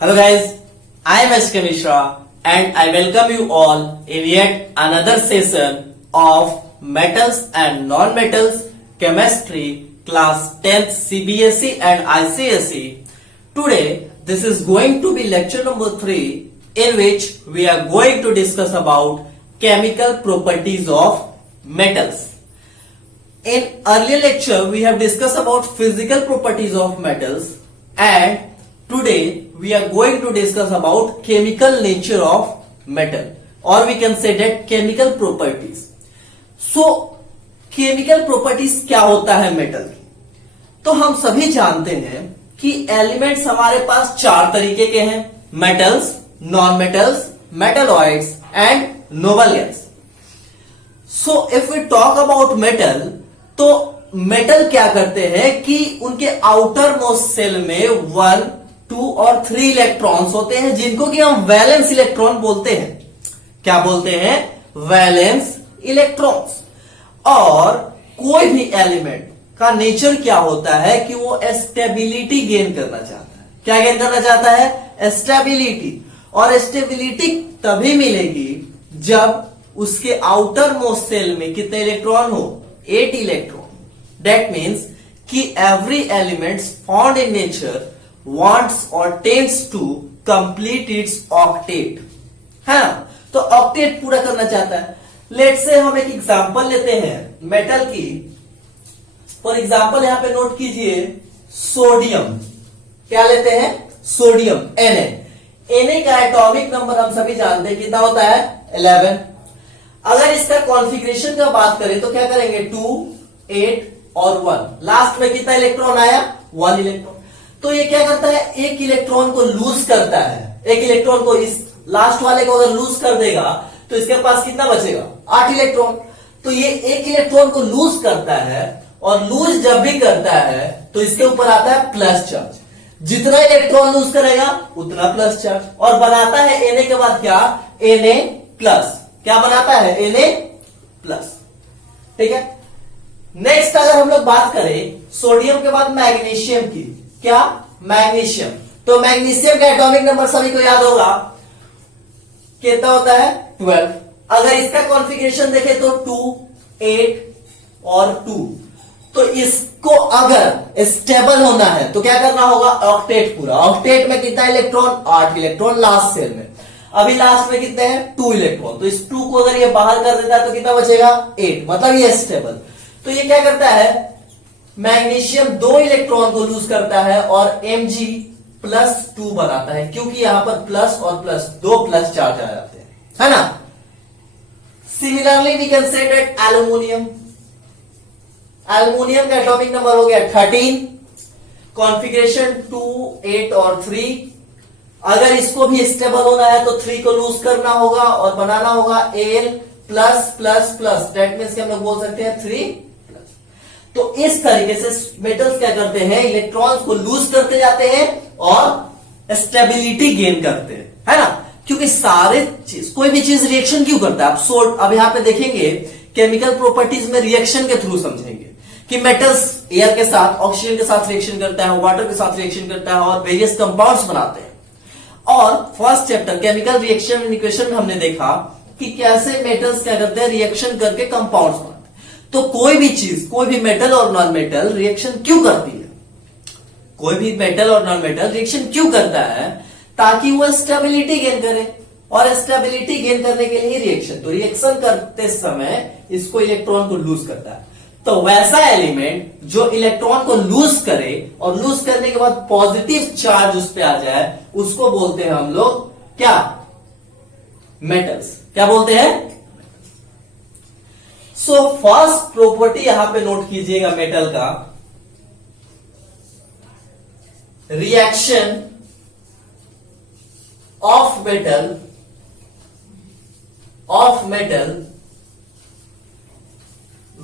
Hello guys, I am S.K. Mishra and I welcome you all in yet another session of Metals and Non-Metals Chemistry Class 10th CBSE and ICSE. Today, this is going to be lecture number 3 in which we are going to discuss about chemical properties of metals. In earlier lecture, we have discussed about physical properties of metals and today we are going to discuss about chemical nature of metal or we can say that chemical properties. So, chemical properties क्या होता है metal की? तो हम सभी जानते हैं कि एलिमेंट्स हमारे पास चार तरीके के हैं, metals, non metals, metalloids and noble gas. So if we talk about metal, तो मेटल क्या करते हैं कि उनके आउटर मोस्ट सेल में 1, 2 और 3 इलेक्ट्रॉन्स होते हैं जिनको कि हम वैलेंस इलेक्ट्रॉन बोलते हैं. क्या बोलते हैं? Valence electrons. और कोई भी एलिमेंट का नेचर क्या होता है कि वो स्टेबिलिटी गेन करना चाहता है. क्या गेन करना चाहता है? स्टेबिलिटी. और स्टेबिलिटी तभी मिलेगी जब उसके आउटर मोस्ट सेल में कितने इलेक्ट्रॉन हो? 8 इलेक्ट्रॉन. दैट मीन्स कि every elements found in nature wants or tends to complete its octet, है ना? तो ऑक्टेट पूरा करना चाहता है. लेट्स से हम एक एग्जांपल लेते हैं मेटल की. फॉर एग्जांपल यहां पे नोट कीजिए सोडियम. क्या लेते हैं? सोडियम, Na का एटॉमिक नंबर हम सभी जानते हैं कितना होता है? 11. अगर इसका कॉन्फ़िगरेशन का बात करें तो क्या करेंगे? 2, 8 और 1. लास्ट में कितना इलेक्ट्रॉन आया? 1 इलेक्ट्रॉन. तो ये क्या करता है? एक इलेक्ट्रॉन को लूज करता है. एक इलेक्ट्रॉन को इस लास्ट वाले को अगर लूज कर देगा तो इसके पास कितना बचेगा? 8 इलेक्ट्रॉन. तो ये एक इलेक्ट्रॉन को लूज करता है और लूज जब भी करता है तो इसके ऊपर आता है प्लस चार्ज. जितना इलेक्ट्रॉन लूज करेगा उतना प्लस चार्ज. और बनाता है Na के बाद क्या? Na plus. क्या बनाता है? Na plus. ठीक है. नेक्स्ट अगर हम लोग बात करें सोडियम के बाद मैग्नीशियम की. क्या? मैग्नीशियम. तो मैग्नीशियम का एटॉमिक नंबर सभी को याद होगा कितना होता है? 12. अगर इसका कॉन्फ़िगरेशन देखें तो 2, 8 और 2. तो इसको अगर स्टेबल होना है तो क्या करना होगा? ऑक्टेट पूरा. ऑक्टेट में कितना इलेक्ट्रॉन? 8 इलेक्ट्रॉन लास्ट सेल में. अभी लास्ट में कितने हैं? 2 इलेक्ट्रॉन. तो इस 2 को अगर ये बाहर कर देता है तो कितना बचेगा? 8. मतलब ये स्टेबल. तो ये क्या करता है? मैग्नीशियम 2 इलेक्ट्रॉन को लूज करता है और Mg+2 बनाता है क्योंकि यहां पर प्लस और प्लस 2 प्लस चार्ज आ जाते हैं, है ना? Similarly we can say that aluminium. Aluminium का एटॉमिक नंबर हो गया 13. कॉन्फ़िगरेशन 2, 8 और 3. अगर इसको भी स्टेबल होना है तो 3 को लूज करना होगा और बनाना होगा Al+++. दैट मीन्स हम लोग बोल सकते हैं 3+. तो इस तरीके से मेटल्स क्या करते हैं? इलेक्ट्रॉन्स को लूज करते जाते हैं और स्टेबिलिटी गेन करते हैं, है ना? क्योंकि सारे चीज, कोई भी चीज रिएक्शन क्यों करता है? अब यहां पे देखेंगे केमिकल प्रॉपर्टीज में रिएक्शन के थ्रू समझेंगे कि मेटल्स एयर के साथ, ऑक्सीजन के साथ रिएक्शन करता है, वाटर के साथ रिएक्शन करता है और वेरियस कंपाउंड्स बनाते हैं. और first chapter chemical reaction and equation में हमने देखा कि कैसे मेटल्स क्या करते हैं? रिएक्शन करके कंपाउंड्स बनाते हैं. तो कोई भी चीज, कोई भी मेटल और नॉन मेटल रिएक्शन क्यों करती है? कोई भी मेटल और नॉन मेटल रिएक्शन क्यों करता है? ताकि वो स्टेबिलिटी गेन करे. और स्टेबिलिटी गेन करने के लिए रिएक्शन, तो रिएक्शन करते समय इसको इलेक्ट्रॉन को लूज करता है. तो वैसा एलिमेंट जो इलेक्ट्रॉन को लूज करे और लूज करने के बाद पॉजिटिव चार्ज उस पर आ जाए, उसको बोलते हैं हम लोग क्या? मेटल्स. क्या बोलते हैं? सो फर्स्ट प्रॉपर्टी यहां पे नोट कीजिएगा मेटल का. Reaction of metal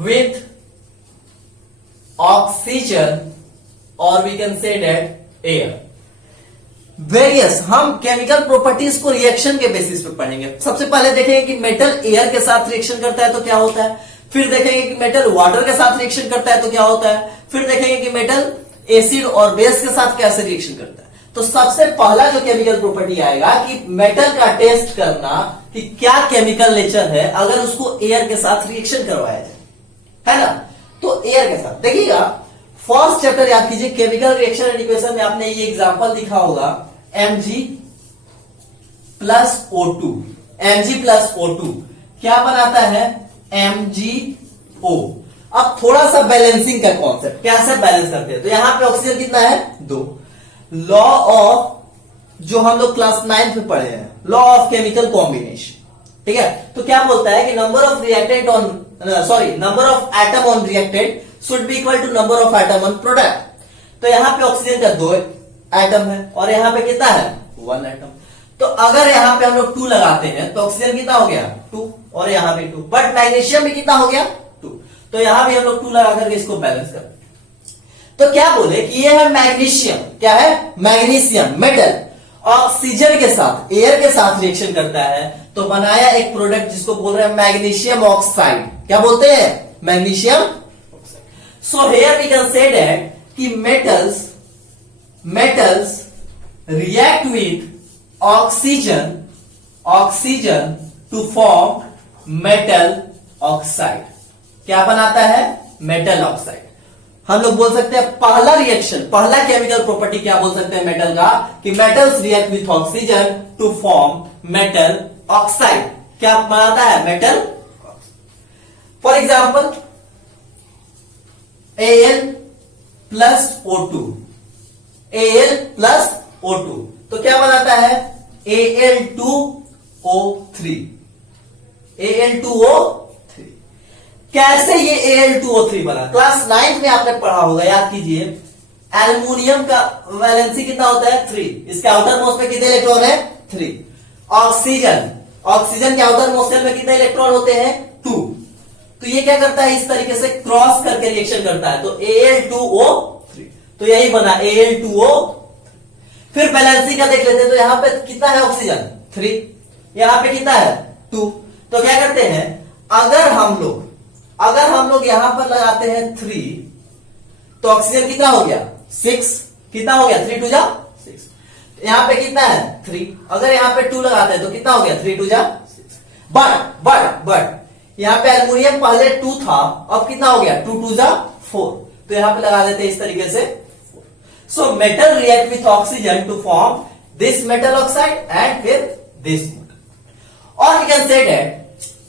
with oxygen और we can say that air. Various हम केमिकल प्रॉपर्टीज को रिएक्शन के बेसिस पे पढ़ेंगे. सबसे पहले देखेंगे कि मेटल एयर के साथ रिएक्शन करता है तो क्या होता है. फिर देखेंगे कि मेटल वाटर के साथ रिएक्शन करता है तो क्या होता है. फिर देखेंगे कि मेटल एसिड और बेस के साथ कैसे रिएक्शन करता है. तो सबसे पहला जो केमिकल प्रॉपर्टी आएगा कि मेटल का टेस्ट करना कि क्या केमिकल नेचर है अगर उसको एयर के साथ रिएक्शन करवाया जाए, है ना। तो एयर के साथ देखिएगा, फर्स्ट चैप्टर याद कीजिए, केमिकल रिएक्शन एंड इक्वेशन में आपने ये एग्जांपल लिखा होगा Mg plus O2। Mg plus O2 क्या बनाता है, MgO। अब थोड़ा सा बैलेंसिंग का कॉन्सेप्ट, कैसे बैलेंस करते हैं। तो यहां पे ऑक्सीजन कितना है, 2। लॉ ऑफ, जो हम लोग क्लास 9 में पढ़े हैं, लॉ ऑफ केमिकल कॉम्बिनेशन, ठीक है। तो क्या बोलता है कि number of reactant on, sorry, number of atom on reactant should be equal to number of atom on product. तो यहां पे ऑक्सीजन का 2 एटम है और यहां पे कितना है, 1 एटम। तो अगर यहां पे हम लोग 2 लगाते हैं तो ऑक्सीजन कितना हो गया, 2, और यहां पे 2, बट मैग्नीशियम भी कितना हो गया, 2। तो यहां भी हम लोग 2 लगा करके इसको बैलेंस कर। तो क्या बोले कि ये है मैग्नीशियम, क्या है, मैग्नीशियम मेटल, ऑक्सीजन के साथ, एयर के साथ रिएक्शन करता है तो बनाया एक प्रोडक्ट जिसको बोल रहे हैं मैग्नीशियम ऑक्साइड। क्या बोलते हैं, magnesium oxide. So here we can say that कि metals react with oxygen to form metal oxide। क्या बनाता है, मेटल ऑक्साइड। हम लोग बोल सकते हैं पहला रिएक्शन, पहला केमिकल प्रॉपर्टी क्या बोल सकते हैं मेटल का, कि metals react with oxygen to form metal oxide. क्या बनाता है, metal. For example Al plus O2, Al plus O2 तो क्या बनाता है, Al2O3, Al2O3। कैसे ये Al2O3 बना, क्लास 9 में आपने पढ़ा होगा, याद कीजिए। एल्युमिनियम का वैलेंसी कितना होता है, 3, इसके आउटर मोस्ट में कितने इलेक्ट्रॉन है, 3। ऑक्सीजन के आउटर मोस्ट शेल में कितने इलेक्ट्रॉन होते हैं, 2। तो ये क्या करता है, इस तरीके से क्रॉस करके रिएक्शन करता है, तो Al2O3, तो यही बना Al2O। फिर बैलेंसिंग का देख लेते हैं, तो यहां पे कितना है ऑक्सीजन, 3, यहां पे कितना है, 2। तो क्या करते हैं, अगर हम लोग यहां पर लगाते हैं 3, तो ऑक्सीजन कितना हो गया, 6, कितना हो गया, 3 2 जा 6। यहां पे कितना है, 3। अगर यहां पे 2 लगाते हैं तो कितना हो गया, 3 2 जा 6। बट यहां पे एल्युमिनियम पहले 2 था, अब कितना हो गया, 2 2 जा 4। तो यहां पे लगा देते हैं इस तरीके से। So metal react with oxygen to form this metal oxide and फिर दिस मेटल। और we can say that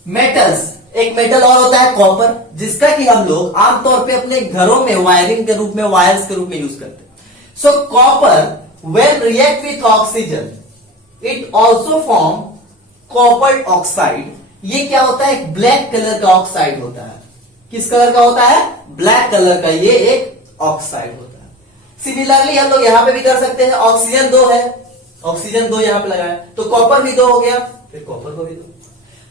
metals, एक मेटल और होता है कॉपर, जिसका कि हम लोग आमतौर पे अपने घरों में वायरिंग के रूप में, वायर्स के रूप में यूज करते हैं। सो copper when react with oxygen it also form copper oxide. ये क्या होता है, एक ब्लैक कलर का ऑक्साइड होता है। किस कलर का होता है, ब्लैक कलर का, ये एक ऑक्साइड होता है। सिमिलरली हम लोग यहां पे भी कर सकते हैं, ऑक्सीजन 2 है, ऑक्सीजन 2 यहां पे लगाया तो कॉपर भी 2 हो गया, फिर कॉपर को भी 2।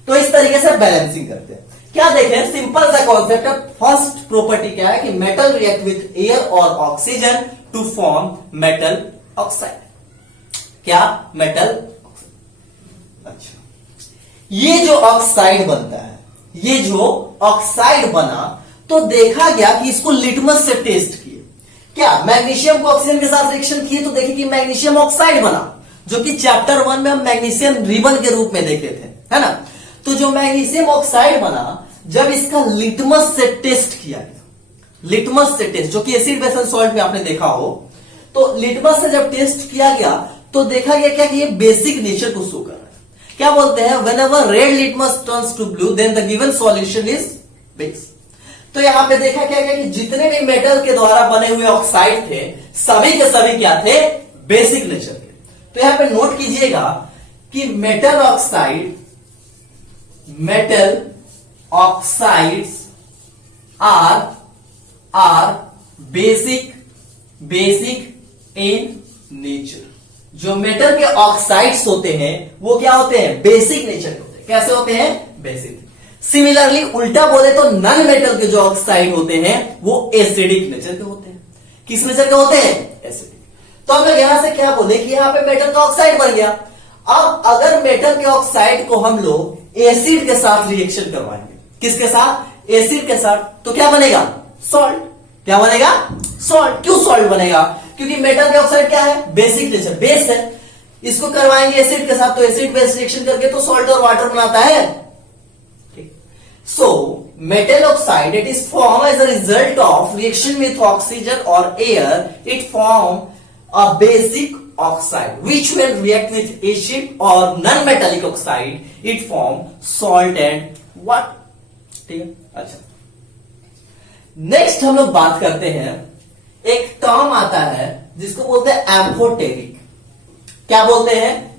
तो इस तरीके से बैलेंसिंग करते हैं। क्या देखें, सिंपल सा कॉन्सेप्ट है। फर्स्ट प्रॉपर्टी क्या है कि मेटल रिएक्ट विथ एयर और oxygen to form metal oxide. क्या, मेटल ऑक्साइड। अच्छा, ये जो ऑक्साइड बनता है, ये जो ऑक्साइड बना, तो देखा गया कि इसको लिटमस से टेस्ट किए। क्या, मैग्नीशियम को ऑक्सीजन के साथ रिएक्शन किए तो देखे कि मैग्नीशियम ऑक्साइड बना, जो कि चैप्टर 1 में हम मैग्नीशियम रिबन के रूप में देखे थे, है ना। तो जो मैग्नीशियम ऑक्साइड बना, जब इसका लिटमस से टेस्ट किया गया, लिटमस से टेस्ट, जो कि एसिड बेसन सॉल्ट में आपने देखा हो, तो लिटमस से जब टेस्ट किया गया तो देखा गया क्या कि ये बेसिक नेचर को शो कर रहा है। क्या बोलते हैं, whenever red litmus turns to blue then the given solution is base। तो यहां पे देखा क्या गया कि जितने भी मेटल के द्वारा बने हुए ऑक्साइड थे, सभी के सभी क्या थे, बेसिक नेचर के। तो यहां पे नोट कीजिएगा कि metal oxides are basic in nature. जो मेटल के ऑक्साइड्स होते हैं वो क्या होते हैं, बेसिक नेचर के होते हैं। कैसे होते हैं, बेसिक। सिमिलरली उल्टा बोले तो नॉन मेटल के जो ऑक्साइड होते हैं वो एसिडिक नेचर के होते हैं। किस नेचर के होते हैं, एसिडिक। तो हम लोग यहां से क्या बोले कि यहां पे मेटल का ऑक्साइड बन गया। अब अगर मेटल के ऑक्साइड को हम लोग एसिड के साथ रिएक्शन करवाएंगे, किसके साथ, एसिड के साथ, तो क्या बनेगा, सॉल्ट। क्या बनेगा, सॉल्ट। क्यों सॉल्ट बनेगा? क्योंकि मेटल के ऑक्साइड क्या है? बेसिक नेचर, बेस है। इसको करवाएंगे एसिड के साथ, तो एसिड बेस रिएक्शन करके तो सॉल्ट और वाटर बनाता है। सो metal oxide, it is formed as a result of reaction with oxygen or air. It form a basic oxide which when react with acid or non-metallic oxide, it form salt and water. ठीक है, अच्छा। Next हम लोग बात करते हैं, एक term आता है जिसको बोलते हैं एम्फोटेरिक। क्या बोलते हैं?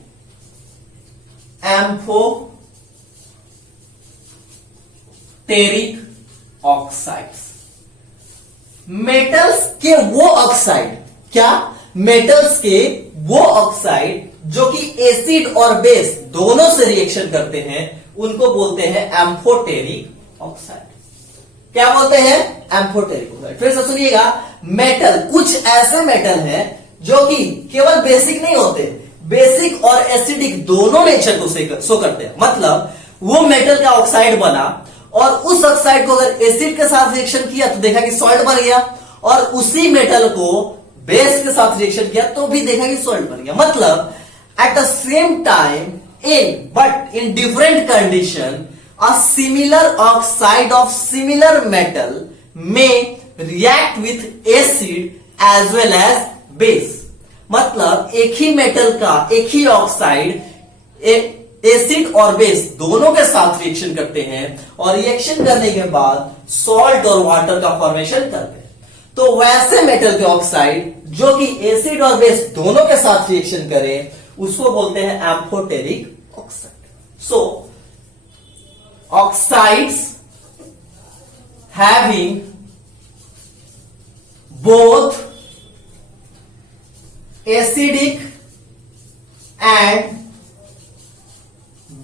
Amphoteric oxides. मेटल्स के वो ऑक्साइड, क्या? मेटल्स के वो ऑक्साइड जो कि एसिड और बेस दोनों से रिएक्शन करते हैं, उनको बोलते हैं एम्फोटेरिक ऑक्साइड। क्या बोलते हैं? Amphoteric oxide. फिर से सुनिएगा, मेटल, कुछ ऐसे मेटल हैं जो कि केवल बेसिक नहीं होते, बेसिक और एसिडिक दोनों नेचर को शो करते हैं। मतलब वो मेटल का ऑक्साइड बना और उस ऑक्साइड को अगर एसिड के साथ रिएक्शन किया तो देखा कि सॉल्ट बन गया, और उसी मेटल को बेस के साथ रिएक्शन किया तो भी देखा कि सॉल्ट बन गया। मतलब at the same time but in different condition a similar oxide of similar metal may react with acid as well as base। मतलब एक ही मेटल का एक ही ऑक्साइड एसिड और बेस दोनों के साथ रिएक्शन करते हैं, और रिएक्शन करने के बाद सॉल्ट और वाटर का फॉर्मेशन करते हैं। तो वैसे मेटल के ऑक्साइड जो कि एसिड और बेस दोनों के साथ रिएक्शन करें, उसको बोलते हैं amphoteric oxide. So oxides having both acidic and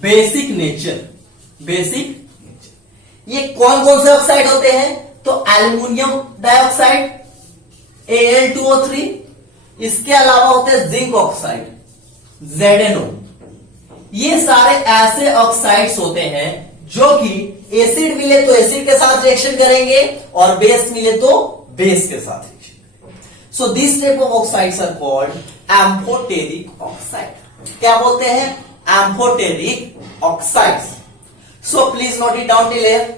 basic nature, ये कौन कौन से ऑक्साइड होते हैं? तो एल्युमिनियम डाइऑक्साइड Al2O3, इसके अलावा होते हैं जिंक ऑक्साइड ZnO। ये सारे ऐसे ऑक्साइड्स होते हैं जो कि एसिड मिले तो एसिड के साथ रिएक्शन करेंगे और बेस मिले तो बेस के साथ रिएक्शन करेंगे। So this type of oxides are called amphoteric oxide. क्या बोलते हैं? Amphoteric oxides. So please note it down till here.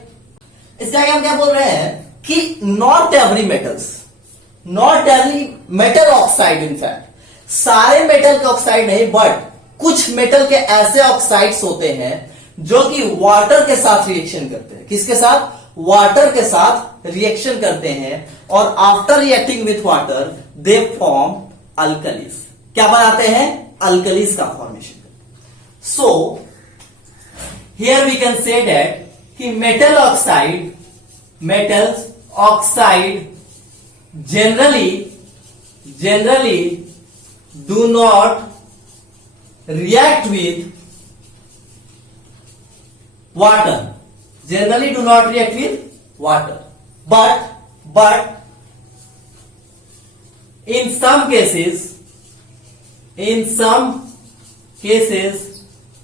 इसके आगे हम क्या बोल रहे हैं कि not every metal oxide, in fact सारे मेटल के ऑक्साइड नहीं, बट कुछ मेटल के ऐसे ऑक्साइड्स होते हैं जो कि वाटर के साथ रिएक्शन करते हैं। किसके साथ? वाटर के साथ रिएक्शन करते हैं, और after reacting with water they form alkalis. क्या बनाते हैं? अल्कलीज का formation. So here we can say that कि metals oxide generally do not react with water, but in some cases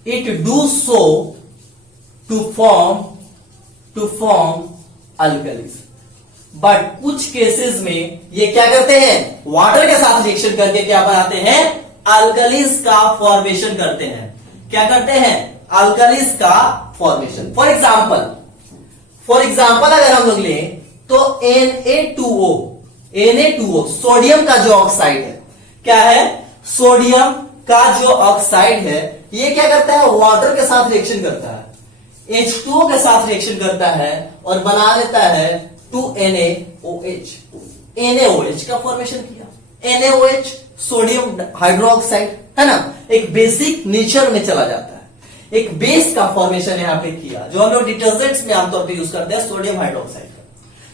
it do so to form alkalis। But कुछ cases में ये क्या करते हैं? वाटर के साथ रिएक्शन करके क्या बनाते हैं? अल्कलीज का फॉर्मेशन करते हैं। क्या करते हैं? अल्कलीज का फॉर्मेशन। फॉर एग्जाम्पल अगर हम लोग लें तो Na2O सोडियम का जो ऑक्साइड है, क्या है? सोडियम का जो ऑक्साइड है, ये क्या करता है? वाटर के साथ रिएक्शन करता है, H2O के साथ रिएक्शन करता है और बना लेता है 2NaOH। NaOH का फॉर्मेशन किया। NaOH सोडियम हाइड्रोक्साइड है ना, एक बेसिक नेचर में चला जाता है, एक बेस का फॉर्मेशन यहां पे किया, जो हम लोग डिटर्जेंट्स में आमतौर पे यूज करते हैं, सोडियम हाइड्रोक्साइड का।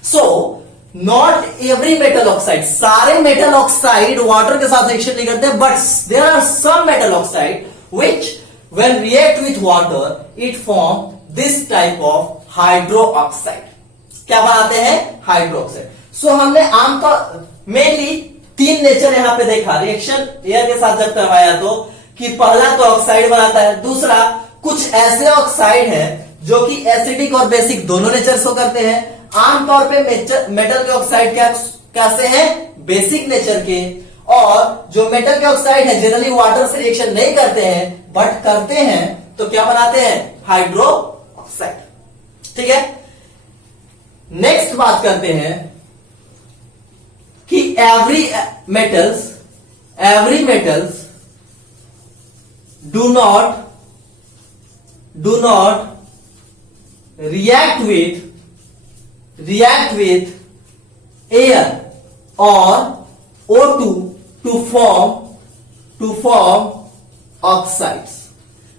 So not every metal oxide, सारे मेटल ऑक्साइड वाटर के साथ रिएक्शन नहीं करते, but there are some metal oxide which when react with water it form this type of hydro oxide. क्या बनाते हैं? हाइड्रोक्साइड। सो हमने आमतौर मेनली 3 नेचर यहां पे देखा रिएक्शन एयर के साथ जब करवाया तो, कि पहला तो ऑक्साइड बनाता है, दूसरा कुछ ऐसे ऑक्साइड है जो कि एसिडिक और बेसिक दोनों नेचर शो करते हैं। आमतौर पे मेटल के ऑक्साइड क्या कैसे हैं, बेसिक नेचर के। और जो मेटल के ऑक्साइड है जनरली वाटर से रिएक्शन नहीं करते हैं, बट करते हैं तो क्या बनाते हैं, हाइड्रो ऑक्साइड। ठीक है, नेक्स्ट बात करते हैं कि every metals do not react with air or O2 to form oxides।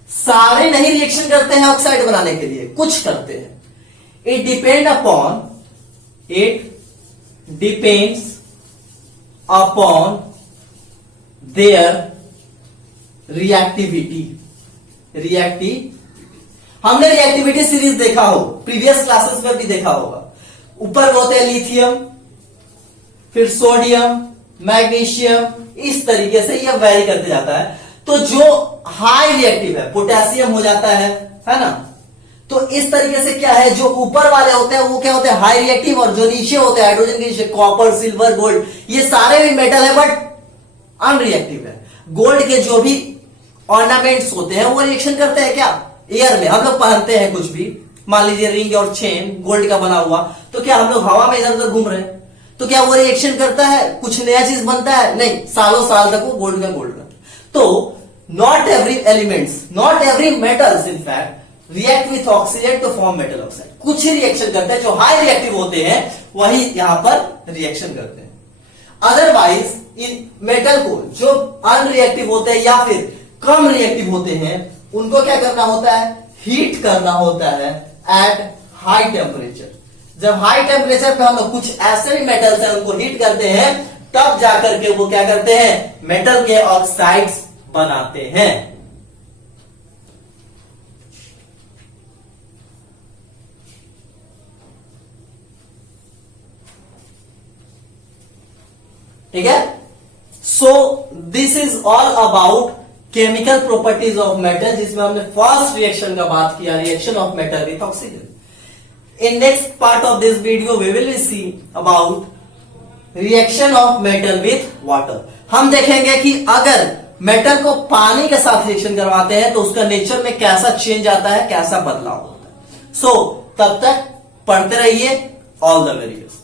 सारे नहीं रिएक्शन करते हैं ऑक्साइड बनाने के लिए, कुछ करते हैं। It depends upon their reactivity। हमने रिएक्टिविटी सीरीज देखा हो, प्रीवियस क्लासेस में भी देखा होगा। ऊपर होते हैं लिथियम, फिर सोडियम, मैग्नीशियम, इस तरीके से यह वेरी करते जाता है। तो जो हाई रिएक्टिव है, पोटेशियम हो जाता है ना। तो इस तरीके से क्या है, जो ऊपर वाले होते हैं वो क्या होते हैं, हाई रिएक्टिव, और जो नीचे होते हैं हाइड्रोजन के नीचे, कॉपर, सिल्वर, गोल्ड, ये सारे भी मेटल है बट अनरिएक्टिव है। गोल्ड के जो भी ऑर्नामेंट्स होते हैं वो रिएक्शन करते हैं क्या, एयर में। हम लोग पहनते हैं कुछ भी, मान लीजिए रिंग और चेन गोल्ड का बना हुआ, तो क्या हम लोग हवा में इधर उधर घूम रहे हैं, तो क्या वो रिएक्शन करता है, कुछ नया चीज बनता है, नहीं, सालों साल तक वो गोल्ड का गोल्ड का। तो not every metals in fact react with oxygen to form metal oxide. कुछ ही रिएक्शन करते हैं, जो हाई रिएक्टिव होते हैं वही यहां पर रिएक्शन करते हैं। अदरवाइज इन मेटल को जो अनरिएक्टिव होते हैं या फिर कम रिएक्टिव होते हैं, उनको क्या करना होता है, हीट करना होता है एट हाई टेम्परेचर। जब हाई टेम्परेचर पे हम लोग कुछ ऐसे भी मेटल्स हैं उनको हीट करते हैं, तब जाकर के वो क्या करते हैं, मेटल के ऑक्साइड्स बनाते हैं। ठीक है, so this is all about chemical properties of metal, जिसमें हमने फर्स्ट रिएक्शन का बात किया, reaction of metal with oxygen. In next part of this video we will see about reaction of metal with water. हम देखेंगे कि अगर metal को पानी के साथ रिएक्शन करवाते हैं तो उसका नेचर में कैसा चेंज आता है, कैसा बदलाव होता है। सो तब तक पढ़ते रहिए। All the very best.